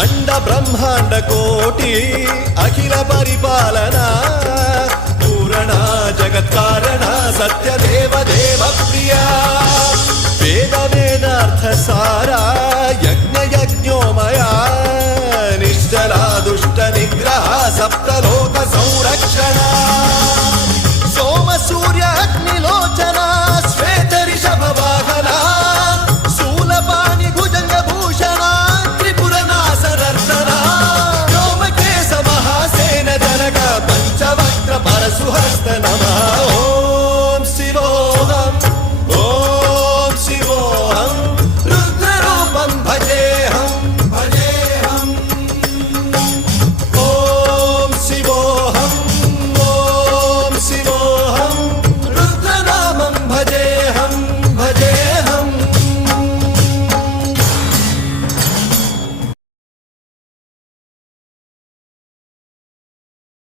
అండ బ్రహ్మాండ కోటి అఖిల పరిపాలన పూరణ జగత్కారణ సత్యదేవ దేవ ప్రియ వేద వేదార్థ సారా యజ్ఞ యజ్ఞోమయ